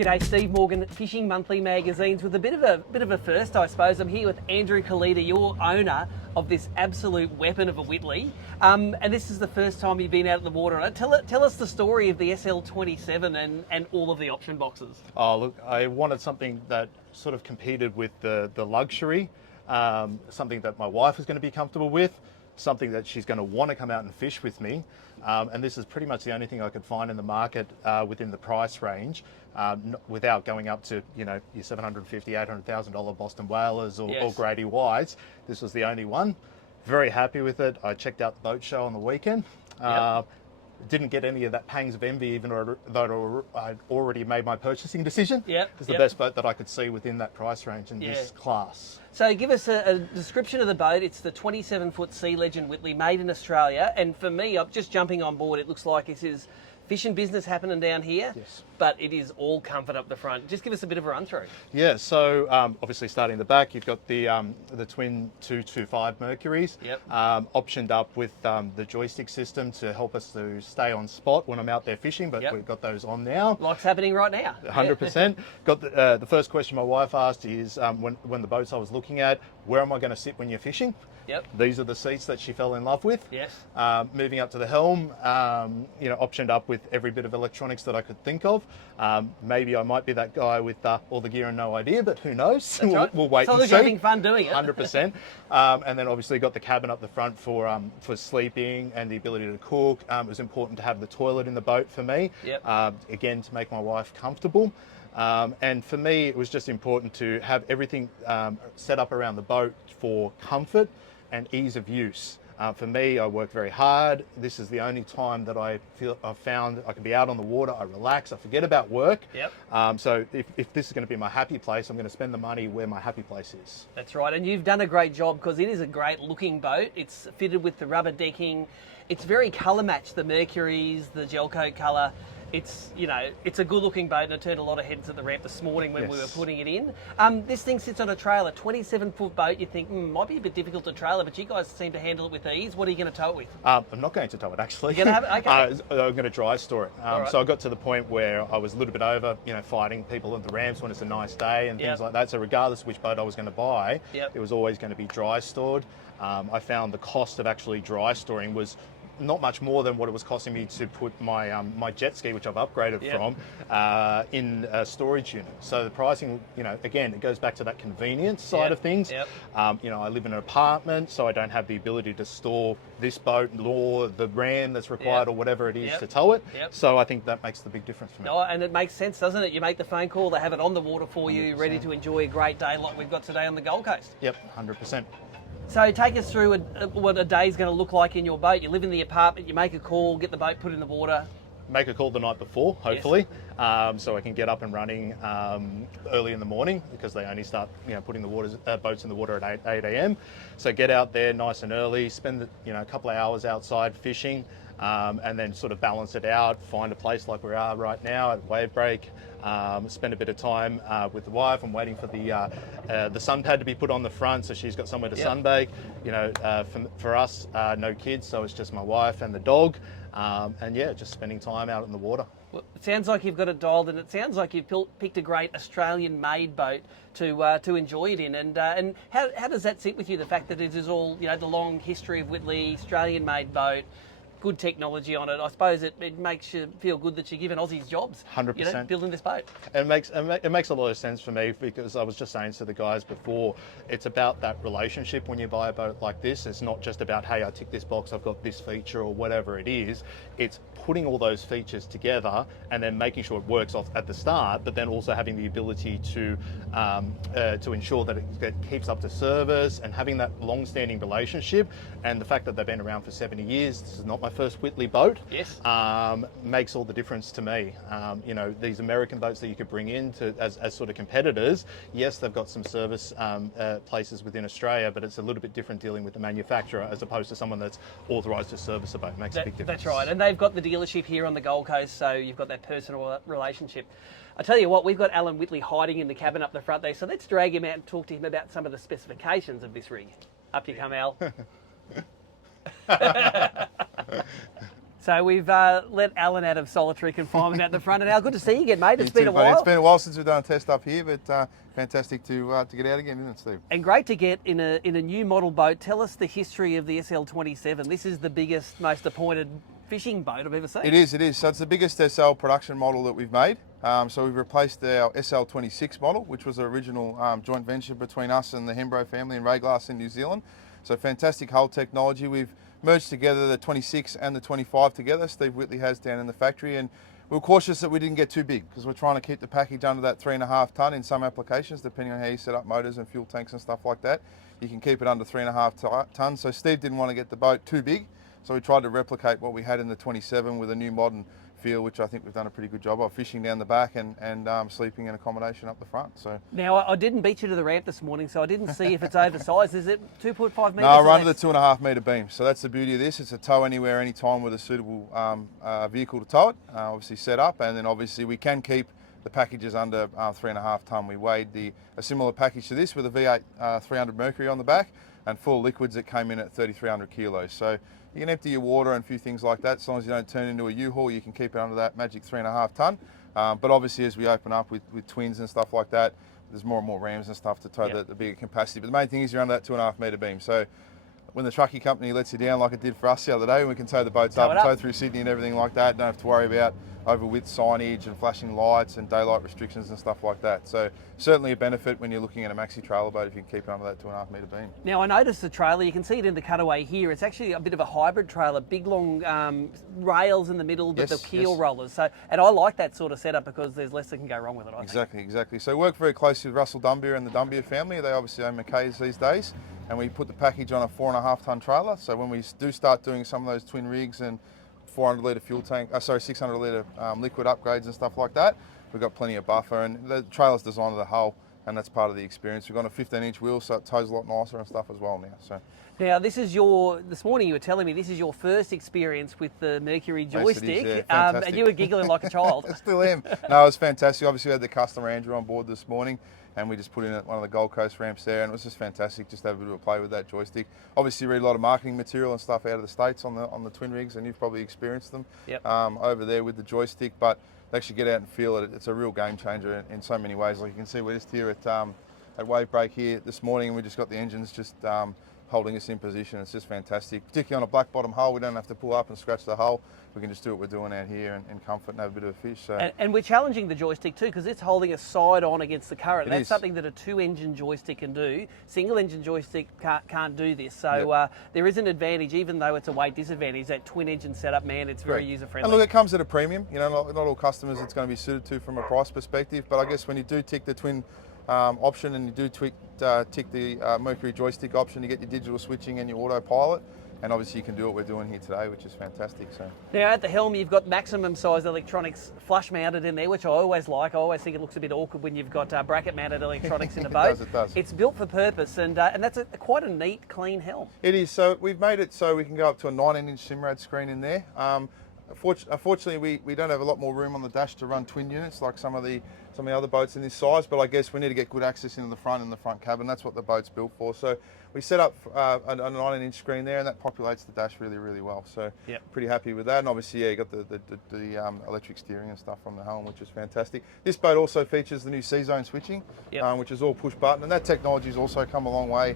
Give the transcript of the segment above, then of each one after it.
G'day, Steve Morgan, Fishing Monthly Magazines, with a bit of a first, I suppose. I'm here with Andrew Kalita, your owner of this absolute weapon of a Whittley, and this is the first time you've been out in the water. Tell us the story of the SL27 and all of the option boxes. Oh, look, I wanted something that sort of competed with the luxury, something that my wife is going to be comfortable with, something that she's going to want to come out and fish with me. And this is pretty much the only thing I could find in the market within the price range, without going up to, you know, your $750,000, $800,000 Boston Whalers or Grady Whites. This was the only one. Very happy with it. I checked out the boat show on the weekend. Didn't get any of that pangs of envy, even though I'd already made my purchasing decision. It's the best boat that I could see within that price range in this class. So give us a description of the boat. It's the 27-foot Sea Legend Whittley, made in Australia. And for me, I'm just jumping on board. It looks like this is fishing business happening down here, but it is all comfort up the front. Just give us a bit of a run through. Yeah, so obviously starting in the back, you've got the twin 225 Mercuries, optioned up with the joystick system to help us to stay on spot when I'm out there fishing, but we've got those on now. Like's happening right now. 100%. Got the first question my wife asked is, when the boats I was looking at, where am I going to sit when you're fishing? These are the seats that she fell in love with. Moving up to the helm, you know, optioned up with every bit of electronics that I could think of. Maybe I might be that guy with all the gear and no idea, but who knows? We'll wait and see. You're having fun doing it. 100%. And then obviously got the cabin up the front for sleeping and the ability to cook. It was important to have the toilet in the boat for me, again, to make my wife comfortable. And for me, it was just important to have everything set up around the boat for comfort and ease of use. For me, I work very hard. This is the only time that I've found I can be out on the water, I relax, I forget about work. So if this is going to be my happy place, I'm going to spend the money where my happy place is. That's right, and you've done a great job, because it is a great looking boat. It's fitted with the rubber decking. It's very colour matched, the Mercury's, the gel coat colour. It's, you know, it's a good looking boat, and it turned a lot of heads at the ramp this morning when we were putting it in. This thing sits on a trailer, 27-foot boat. You think, might be a bit difficult to trailer, but you guys seem to handle it with ease. What are you going to tow it with? I'm not going to tow it, actually. You're going to have it? Okay. I'm going to dry store it. So I got to the point where I was a little bit over, you know, fighting people at the ramps when it's a nice day and things like that. So regardless of which boat I was going to buy, it was always going to be dry stored. I found the cost of actually dry storing was not much more than what it was costing me to put my my jet ski, which I've upgraded from, in a storage unit. So the pricing, you know, again, it goes back to that convenience side of things. You know, I live in an apartment, so I don't have the ability to store this boat nor the RAM that's required or whatever it is to tow it. So I think that makes the big difference for me. Oh, and it makes sense, doesn't it? You make the phone call, they have it on the water for you, 100%. Ready to enjoy a great day like we've got today on the Gold Coast. 100%. So take us through what a day's going to look like in your boat. You live in the apartment, you make a call, get the boat put in the water. Make a call the night before, hopefully, so I can get up and running early in the morning, because they only start, you know, putting the boats in the water at 8 a.m. So get out there nice and early, spend a couple of hours outside fishing, and then sort of balance it out. Find a place like we are right now at wave break. Spend a bit of time with the wife. I'm waiting for the sun pad to be put on the front, so she's got somewhere to sunbake. You know, for us, no kids, so it's just my wife and the dog. And just spending time out in the water. Well, it sounds like you've got it dialed, and it sounds like you've picked a great Australian-made boat to enjoy it in. And how does that sit with you? The fact that it is all, you know, the long history of Whittley, Australian-made boat, good technology on it. I suppose it makes you feel good that you're giving Aussies jobs. 100%. You know, building this boat. It makes a lot of sense for me, because I was just saying to the guys before, it's about that relationship when you buy a boat like this. It's not just about, hey, I tick this box, I've got this feature or whatever it is. It's putting all those features together and then making sure it works off at the start, but then also having the ability to ensure that it keeps up to service, and having that long-standing relationship. And the fact that they've been around for 70 years, this is not my first Whittley boat, makes all the difference to me. You know, these American boats that you could bring in as sort of competitors, yes, they've got some service places within Australia, but it's a little bit different dealing with the manufacturer as opposed to someone that's authorised to service a boat. Makes a big difference. That's right, and they've got the dealership here on the Gold Coast, so you've got that personal relationship. I tell you what, we've got Alan Whittley hiding in the cabin up the front there, so let's drag him out and talk to him about some of the specifications of this rig. Up you come, Al. So we've let Alan out of solitary confinement at the front, and how good to see you again, mate. It's been a while. It's been a while since we've done a test up here, but fantastic to get out again, isn't it, Steve? And great to get in a new model boat. Tell us the history of the SL27. This is the biggest, most appointed fishing boat I've ever seen. It is. So it's the biggest SL production model that we've made. So we've replaced our SL26 model, which was the original joint venture between us and the Hembro family in Rayglass in New Zealand. So fantastic hull technology. We've merged together the 26 and the 25 together. Steve Whittley has down in the factory, and we were cautious that we didn't get too big because we're trying to keep the package under that 3.5 tonne in some applications, depending on how you set up motors and fuel tanks and stuff like that. You can keep it under 3.5 tonnes. So Steve didn't want to get the boat too big, so we tried to replicate what we had in the 27 with a new modern feel, which I think we've done a pretty good job of, fishing down the back and sleeping and accommodation up the front. So now I didn't beat you to the ramp this morning, so I didn't see if it's oversized. Is it 2.5 metres? No, we're under the 2.5 metre beam. So that's the beauty of this. It's a tow anywhere, anytime with a suitable vehicle to tow it, obviously set up, and then obviously we can keep the packages under 3.5 tonne. We weighed a similar package to this with a V8 300 Mercury on the back and full liquids that came in at 3,300 kilos. So you can empty your water and a few things like that. As long as you don't turn into a U-Haul, you can keep it under that magic 3.5 tonne. But obviously as we open up with twins and stuff like that, there's more and more rams and stuff to tow the bigger capacity. But the main thing is you're under that 2.5 metre beam. So when the truckie company lets you down like it did for us the other day, we can tow the boats up and tow through Sydney and everything like that. Don't have to worry about over-width signage and flashing lights and daylight restrictions and stuff like that. So certainly a benefit when you're looking at a maxi trailer boat if you can keep it under that 2.5 metre beam. Now I noticed the trailer, you can see it in the cutaway here. It's actually a bit of a hybrid trailer, big long rails in the middle, but the keel rollers. So, and I like that sort of setup because there's less that can go wrong with it, I think. Exactly. So we work very closely with Russell Dumbier and the Dumbier family. They obviously own McKay's these days. And we put the package on a 4.5 tonne trailer. So when we do start doing some of those twin rigs and 400 litre fuel tank, 600 litre liquid upgrades and stuff like that, we've got plenty of buffer, and the trailer's designed to the hull, and that's part of the experience. We've got a 15-inch wheel, so it tows a lot nicer and stuff as well now. So now this morning you were telling me this is your first experience with the Mercury joystick, yes, yeah, and you were giggling like a child. I still am. No, it was fantastic. Obviously we had the customer Andrew on board this morning, and we just put in at one of the Gold Coast ramps there, and it was just fantastic just to have a bit of a play with that joystick. Obviously read a lot of marketing material and stuff out of the States on the twin rigs, and you've probably experienced them over there with the joystick, but to actually get out and feel it, it's a real game changer in so many ways. Like you can see, we're just here at wave break here this morning, and we just got the engines just holding us in position. It's just fantastic, particularly on a black bottom hull. We don't have to pull up and scratch the hull. We can just do what we're doing out here in comfort and have a bit of a fish. So. And we're challenging the joystick too, because it's holding us side on against the current. That's something that a 2-engine joystick can do. Single-engine joystick can't do this. So there is an advantage, even though it's a weight disadvantage. That twin-engine setup, man, it's very user-friendly. And look, it comes at a premium. You know, not all customers it's going to be suited to from a price perspective. But I guess when you do tick the twin option and you do tick the Mercury joystick option, you get your digital switching and your autopilot. And obviously you can do what we're doing here today, which is fantastic. So now at the helm you've got maximum size electronics flush mounted in there, which I always like. I always think it looks a bit awkward when you've got bracket mounted electronics in a boat. It does. It's built for purpose, and that's quite a neat, clean helm. It is. So we've made it so we can go up to a 19-inch Simrad screen in there. Unfortunately, we don't have a lot more room on the dash to run twin units like some of the other boats in this size, but I guess we need to get good access into the front cabin. That's what the boat's built for. So we set up a 19-inch screen there, and that populates the dash really, really well. So pretty happy with that. And obviously, you got the electric steering and stuff from the helm, which is fantastic. This boat also features the new C-Zone switching, which is all push button, and that technology's also come a long way,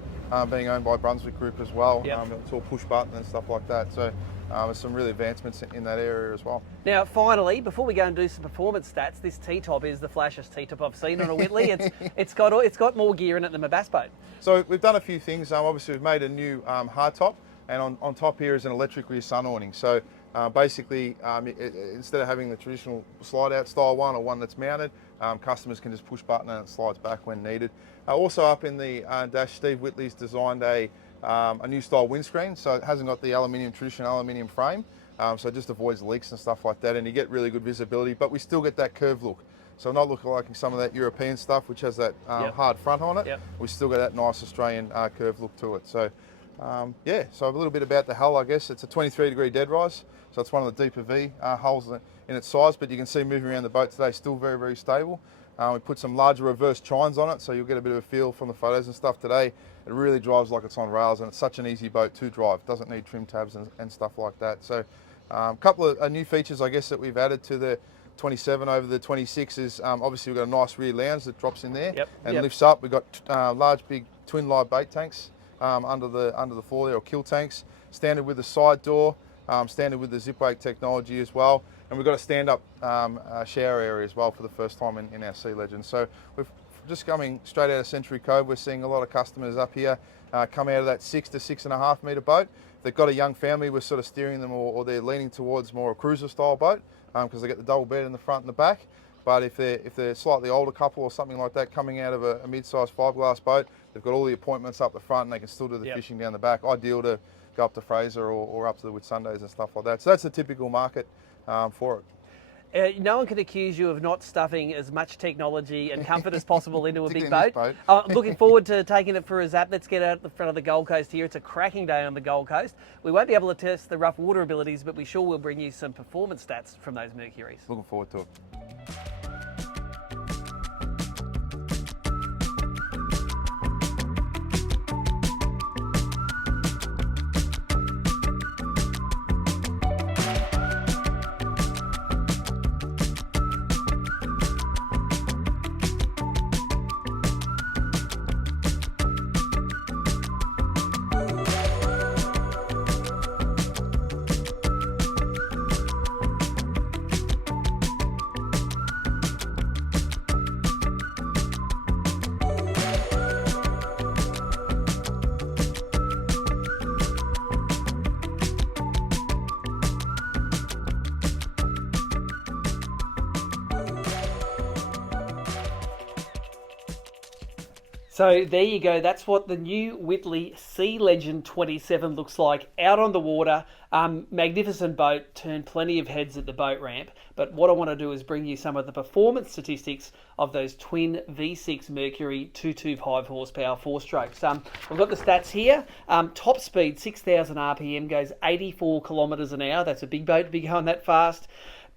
being owned by Brunswick Group as well. It's all push button and stuff like that. So there's some really advancements in that area as well. Now, finally, before we go and do some performance stats, this T-top is the flashiest T-top I've seen on a Whittley. It's got more gear in it than my bass boat. So we've done a few things. Obviously, we've made a new hard top, and on top here is an electric rear sun awning. So basically, instead of having the traditional slide-out style one or one that's mounted, customers can just push button and it slides back when needed. Also up in the dash, Steve Whittley's designed a new style windscreen, so it hasn't got the traditional aluminium frame, so it just avoids leaks and stuff like that, and you get really good visibility, but we still get that curved look. So not looking like some of that European stuff, which has that hard front on it. We still got that nice Australian curved look to it. So so a little bit about the hull, I guess. It's a 23-degree dead rise, so it's one of the deeper V hulls in its size, but you can see moving around the boat today, still very, very stable. We put some larger reverse chines on it, so you'll get a bit of a feel from the photos and stuff today. It really drives like it's on rails, and it's such an easy boat to drive. It doesn't need trim tabs and stuff like that. So A couple of new features, I guess, that we've added to the 27 over the 26 is obviously we've got a nice rear lounge that drops in there and lifts up. We've got large, big twin live bait tanks under the floor there, or kill tanks, standard with the side door, standard with the zip wake technology as well. And we've got a stand-up shower area as well for the first time in our Sea Legend. So we've just coming straight out of Century Cove. We're seeing a lot of customers up here come out of that 6 to 6.5 metre boat. If they've got a young family, we're sort of steering them, or they're leaning towards more a cruiser style boat because they get the double bed in the front and the back. But if they're slightly older couple or something like that coming out of a mid-sized fiberglass boat, they've got all the appointments up the front and they can still do the fishing down the back. Ideal to go up to Fraser or up to the Whitsundays and stuff like that. So that's the typical market for it. No one can accuse you of not stuffing as much technology and comfort as possible into a big Particularly boat. in this boat. Looking forward to taking it for a zap. Let's get out at the front of the Gold Coast here. It's a cracking day on the Gold Coast. We won't be able to test the rough water abilities, but we sure will bring you some performance stats from those Mercuries. Looking forward to it. So there you go. That's what the new Whittley Sea Legend 27 looks like out on the water. Magnificent boat, turned plenty of heads at the boat ramp. But what I want to do is bring you some of the performance statistics of those twin V6 Mercury 225 horsepower 4-strokes. We've got the stats here. Top speed, 6,000 RPM, goes 84 kilometres an hour. That's a big boat to be going that fast.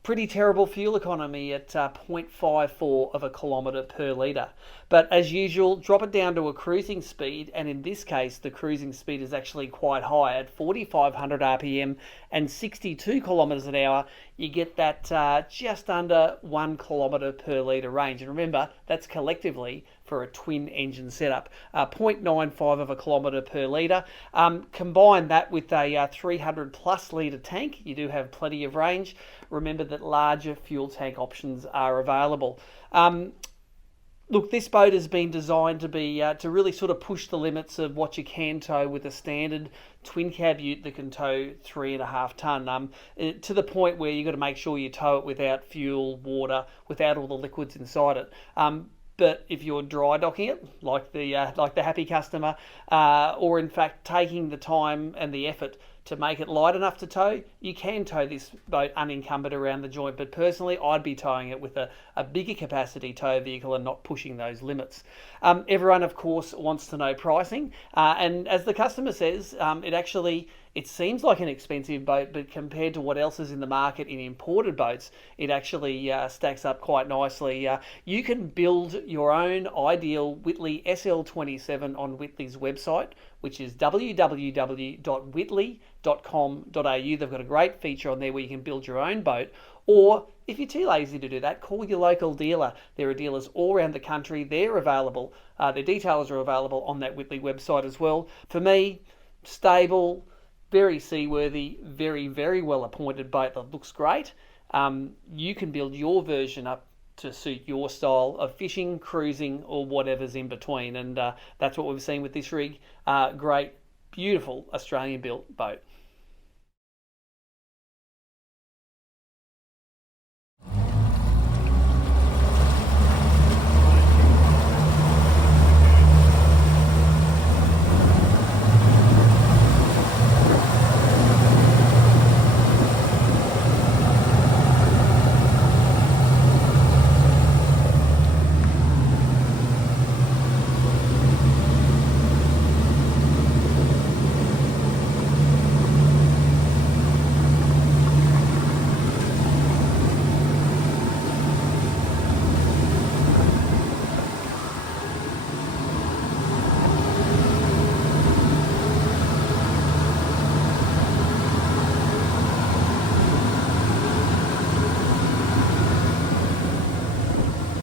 Pretty terrible fuel economy at 0.54 of a kilometre per litre. But as usual, drop it down to a cruising speed, and in this case, the cruising speed is actually quite high at 4,500 RPM and 62 kilometres an hour. You get that just under 1 kilometre per litre range. And remember, that's collectively for a twin engine setup. 0.95 of a kilometre per litre. Combine that with a 300 plus litre tank, you do have plenty of range. Remember that larger fuel tank options are available. Look, this boat has been designed to be to really sort of push the limits of what you can tow with a standard twin cab ute that can tow 3.5 tonne, to the point where you've got to make sure you tow it without fuel, water, without all the liquids inside it. But if you're dry docking it, like the happy customer, or in fact taking the time and the effort to make it light enough to tow, you can tow this boat unencumbered around the joint. But personally, I'd be towing it with a bigger capacity tow vehicle and not pushing those limits. Everyone, of course, wants to know pricing. And as the customer says, it seems like an expensive boat, but compared to what else is in the market in imported boats, it actually stacks up quite nicely. You can build your own ideal Whittley SL27 on Whittley's website, which is www.whittley.com.au. They've got a great feature on there where you can build your own boat. Or if you're too lazy to do that, call your local dealer. There are dealers all around the country. They're available. Their details are available on that Whittley website as well. For me, stable, very seaworthy, very, very well appointed boat that looks great. You can build your version up to suit your style of fishing, cruising, or whatever's in between. And that's what we've seen with this rig. Great, beautiful Australian-built boat.